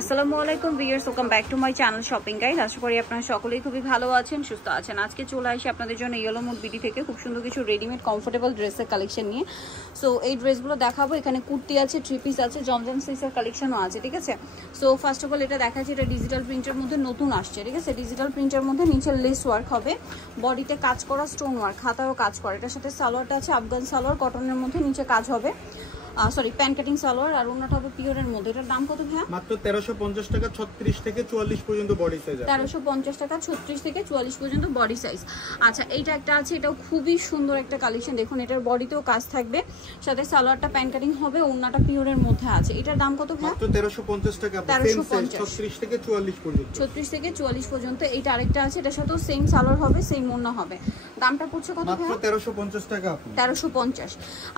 আসসালামু আলাইকুম viewers, welcome back to my channel shopping guide. আশা করি আপনারা সকলেই খুবই ভালো আছেন, সুস্থ আছেন। আজকে চলে আসি আপনাদের জন্য ইয়েলো মুড বিডি থেকে খুব সুন্দর কিছু রেডিমেড কমফোর্টেবল ড্রেসের কালেকশন নিয়ে। সো এই ড্রেসগুলো দেখাবো। এখানে কুর্তি আছে, থ্রি পিস আছে, জমজম সিল্কের কালেকশনও আছে, ঠিক আছে। সো ফার্স্ট অফ অল এটা দেখাচ্ছি, এটা ডিজিটাল প্রিন্টের মধ্যে নতুন আসছে, ঠিক আছে। ডিজিটাল প্রিন্টের মধ্যে নিচে লেস ওয়ার্ক হবে, বডিতে কাজ করা স্টোন ওয়ার্ক, হাতায়ও কাজ করা। এটার সাথে সালোয়ারটা আছে আফগান সালোয়ার, কটনের মধ্যে নিচে কাজ হবে, সরি প্যান কাটিং সালোয়ার, আর ওনাটা হবে পিওরের মধ্যে। এটার দাম কত ভাইয়া? মাত্র 1350 টাকা, 36 থেকে 44 পর্যন্ত বডি সাইজ আছে। 1350 টাকা, 36 থেকে 44 পর্যন্ত বডি সাইজ। আচ্ছা, এইটা একটা আছে, এটাও খুবই সুন্দর একটা কালেকশন। দেখুন, এটার বডিতেও কাজ থাকবে, সাথে সালোয়ারটা প্যান কাটিং হবে, ওনাটা পিওরের মধ্যে আছে। এটার দাম কত ভাইয়া? মাত্র 1350 টাকা, 36 থেকে 44 পর্যন্ত। 36 থেকে 44 পর্যন্ত। এইটা আরেকটা আছে, এটার সাথেও সেম সালোয়ার হবে, সেম ওড়না হবে। দামটা পড়ছে কত ভাইয়া? মাত্র 1350 টাকা। 1350।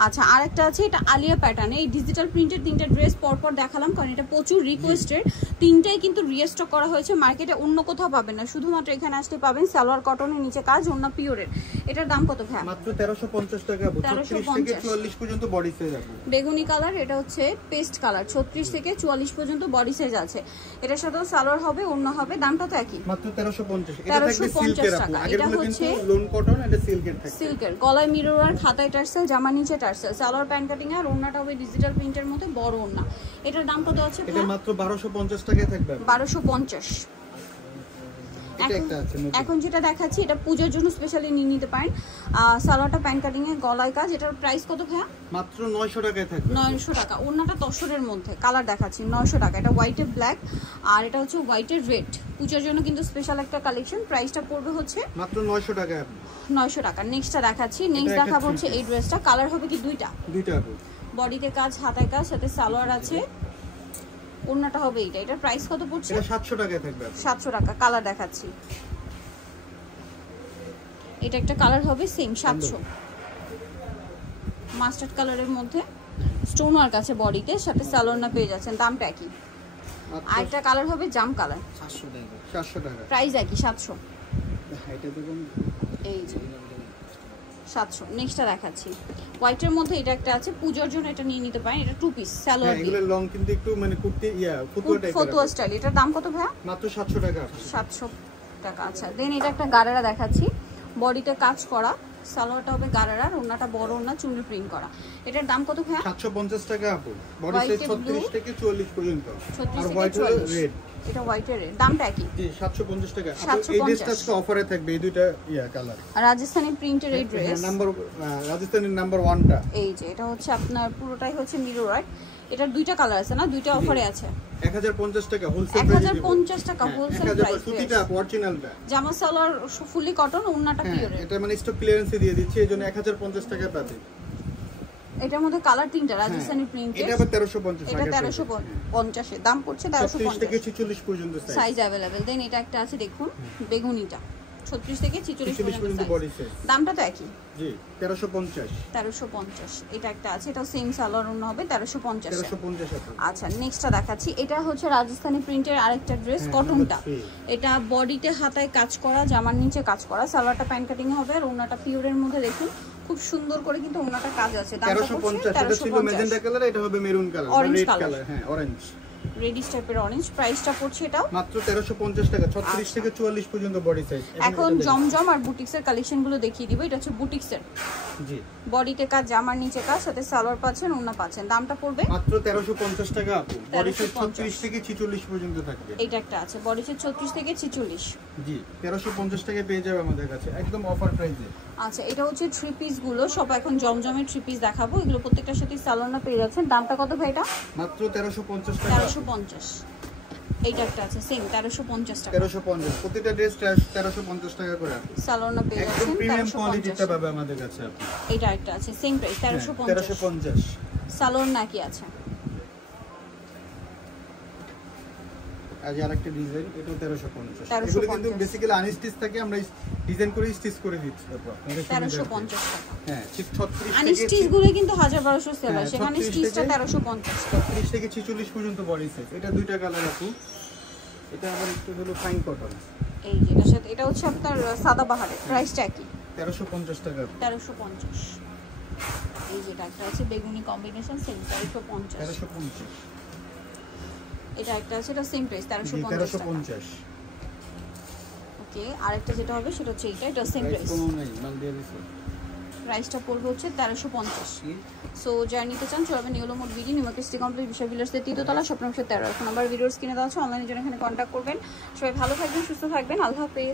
আচ্ছা, আরেকটা আছে, এটা আলিয়া প্যাটার্নে। এই ডিজিটাল প্রিন্টের তিনটা ড্রেস পরপর দেখালাম, কারণ এটা প্রচুর রিকোয়েস্টের। তিনটাই কিন্তু রিস্টক করা হয়েছে, মার্কেটে অন্য কোথাও পাবেন না, শুধুমাত্র এখানে আসতে পাবেন। সালোয়ার কটনের, নিচে কাজ, ওড়না পিওরের। এটার দাম কত ভাই? মাত্র 1350 টাকা, 36 থেকে 44 পর্যন্ত বডি সাইজ আছে। বেগুনি কালার, এটা হচ্ছে পেস্ট কালার, 36 থেকে 44 পর্যন্ত বডি সাইজ আছে। এটার সাথেও সালোয়ার হবে, ওড়না হবে। দামটা তো একই, মাত্র 1350। এটা থাকবে সিল্কের টাকা। এটা হচ্ছে লোন কটন, এটা সিল্কের থাকবে। সিল্কের, গলায় মিরর আর খাতায় টার্সেল, জামা নিচে টার্সেল, সালোয়ার প্যান কাটিং, আর ওড়নাটা হবে ডিজিটাল প্রিন্টের মধ্যে বড় ওড়না। এটার দাম কত আছে? এটা মাত্র 1250 টাকায় থাকবে। 1250। এখন যেটা দেখাচ্ছি, এটা পূজার জন্য স্পেশালি নিয়ে নিতে পারেন। সালোয়ারটা প্যান কাটিং এ, গলায় কাজ। এটার প্রাইস কত ভাইয়া? মাত্র 900 টাকায় থাকবে। 900 টাকা। ওড়নাটা তসরের মধ্যে, কালার দেখাচ্ছি, 900 টাকা। এটা হোয়াইটে ব্ল্যাক, আর এটা হচ্ছে হোয়াইটে রেড। পূজার জন্য কিন্তু স্পেশাল একটা কালেকশন। প্রাইসটা পড়বে হচ্ছে মাত্র 900 টাকা। 900 টাকা। নেক্সটটা দেখাচ্ছি, নেক্সট দেখাবো হচ্ছে এই ড্রেসটা। কালার হবে কি দুইটা? বডিতে কাজ, হাতায় কাজ, সাথে সালোয়ার আছে, ওড়নাটা হবে এইটা। এটার প্রাইস কত পড়ছে? এটা 700 টাকায় থাকবে। 700 টাকা। কালার দেখাচ্ছি, এটা একটা কালার হবে সেম 700, মাস্টার্ড কালারের মধ্যে স্টোন ওয়ার্ক আছে বডিতে, সাথে সালোয়ার না পেয়ে যাচ্ছেন। দামটা একই। আরেকটা কালার হবে জাম কালার, 700 টাকা। প্রাইস একই, 700। এটা দেখুন, এই যে 700। নেক্সটটা দেখাচ্ছি, হোয়াইটের মধ্যে এটা একটা আছে, পূজার জন্য এটা নিয়ে নিতে পারেন। এটা টু পিস সালোয়ার, এগুলো লং কিন্তু একটু মানে কুর্তি ফতুয়া টাইপের, ফতুয়া স্টাইল। এটার দাম কত ভাইয়া? মাত্র 700 টাকা। 700 টাকা। আচ্ছা, দেন এটা একটা গারারা দেখাচ্ছি, বডিতে কাজ করা, সালোয়ারটা হবে গারারা, ওড়নাটা বড় ওড়না, চুনরি প্রিন্ট করা। এটার দাম কত ভাইয়া? 750 টাকা আপু। বডি সাইজ 36 থেকে 44 পর্যন্ত। 36 আর থেকে হোয়াইট 44। রেড, এটা হোয়াইটের রেড। দামটা একই, জি 750 টাকা। 750। এই ড্রেসটা আজকে অফারে থাকবে, এই দুইটা কালার। রাজস্থানি প্রিন্টের এই ড্রেস, নাম্বার রাজস্থানের নাম্বার 1টা। এই যে এটা হচ্ছে আপনার পুরোটাই হচ্ছে মিরর ওয়ার্ক। এটার দুইটা কালার আছে না, দুইটা অফারে আছে। 1050 টাকা হোলসেল প্রাইস। 1050 টাকা হোলসেল প্রাইস। সুতিটা অরিজিনালটা, জামা সালোয়ার ফুলি কটন, ওড়নাটা পিওরের। এটা মানে স্টক ক্লিয়ারেন্সে দিয়ে দিচ্ছি, এজন্য 1050 টাকা পাবে। এটার মধ্যে কালার তিনটা, রাজস্থানি প্রিন্টের। এটা আবার 1350। এটা 1350 এর দাম পড়ছে। 1350 থেকে 46 পর্যন্ত সাইজ अवेलेबल। দেন এটা একটা আছে, দেখুন বেগুনিটা, 36 থেকে 46 পর্যন্ত বডি সাইজ। দামটা তো একই, জি 1350। 1350। এটা একটা আছে, এটা সেম সালোয়ার ওড়না হবে, 1350। 1350। আচ্ছা, নেক্সটটা দেখাচ্ছি, এটা হচ্ছে রাজস্থানি প্রিন্টের আরেকটা ড্রেস, কটনটা। এটা বডিতে হাতায় কাজ করা, জামার নিচে কাজ করা, সালোয়ারটা প্যান কাটিং হবে, আর ওড়নাটা পিওরের মধ্যে। দেখুন খুব সুন্দর করে কিন্তু ওড়নাটা কাজ আছে। দামটা 1350। এটা ছিল ম্যাজেন্টা কালার, এটা হবে মেরুন কালার, রেড কালার। হ্যাঁ, অরেঞ্জ, রেডিশ টাইপের অরেঞ্জ। প্রাইসটা পড়ছে এটাও মাত্র 1350 টাকা, 36 থেকে 44 পর্যন্ত বডি সাইজ। এখন জমজম আর বুটিক্সের কালেকশনগুলো দেখিয়ে দিব। এটা হচ্ছে বুটিক্সের, জি বডিতে কাজ, জামার নিচে কাজ, সাথে সালোয়ার পাচ্ছেন, ওড়না পাচ্ছেন। দামটা পড়বে মাত্র 1350 টাকা আপু। বডি সাইজ 36 থেকে 46 পর্যন্ত থাকবে। এটা একটা আছে, বডি সাইজ 36 থেকে 46, জি 1350 টাকায় পেয়ে যাবে আমাদের কাছে, একদম অফার প্রাইসে। আচ্ছা, এটা হচ্ছে থ্রি পিস গুলো সব, এখন জমজমের থ্রি পিস দেখাবো। এগুলো প্রত্যেকটার সাথে সালোয়ার পেয়ে যাচ্ছেন। দামটা কত ভাই? এটা মাত্র 1350 টাকা। 1350। এইটা একটা আছে সেম 1350 টাকা। 1350, প্রতিটা ড্রেস 1350 টাকা করে আপনি সালোয়ার পেয়ে যাচ্ছেন। একদম প্রিমিয়াম কোয়ালিটিটা পাবে আমাদের কাছে আপনি। এইটা একটা আছে সেম প্রাইস 1350। 1350 সালোয়ার নাকি আছে। আজ আরেকটা ডিজাইন, এটা 1350। এগুলো কিন্তু বেসিক্যালি আনস্টিচ থাকে, আমরা ডিজাইন করে স্টিচ করে দিচ্ছি তারপর 1350 টাকা। হ্যাঁ, 36 থেকে আনস্টিচ গুলো কিন্তু 1200 সেল হয়, সেখানে স্টিচটা 1350। 36 থেকে 46 পর্যন্ত বডি সাইজ। এটা দুইটা কালার আপু। এটা আবার একটু হলো ফাইন কটন। এই যে এটার সাথে, এটা হচ্ছে আপনার সাদা বাহারের। প্রাইসটা কি? 1350 টাকা। 1350। এই যে এটা একটা আছে বেগুনি কম্বিনেশন, সেম 1350। এটা একটা আছে, এটা সেম প্রাইস 1350 ওকে। আরেকটা যেটা হবে সেটা হচ্ছে এটা সেম প্রাইস, প্রাইসটা পড়বে হচ্ছে 1350। সো যারা নিতে চান চলবেন yellow mode BD, new market city complex, বিশাল বিলাসের 3তলা, শপ নম্বর 13। এখন নাম্বার ভিডিওস কিনে দেওয়া আছে, অনলাইনের জন্য এখানে কন্ট্যাক্ট করবেন। সবাই ভালো থাকবেন, সুস্থ থাকবেন, আল্লাহ হাফেজ।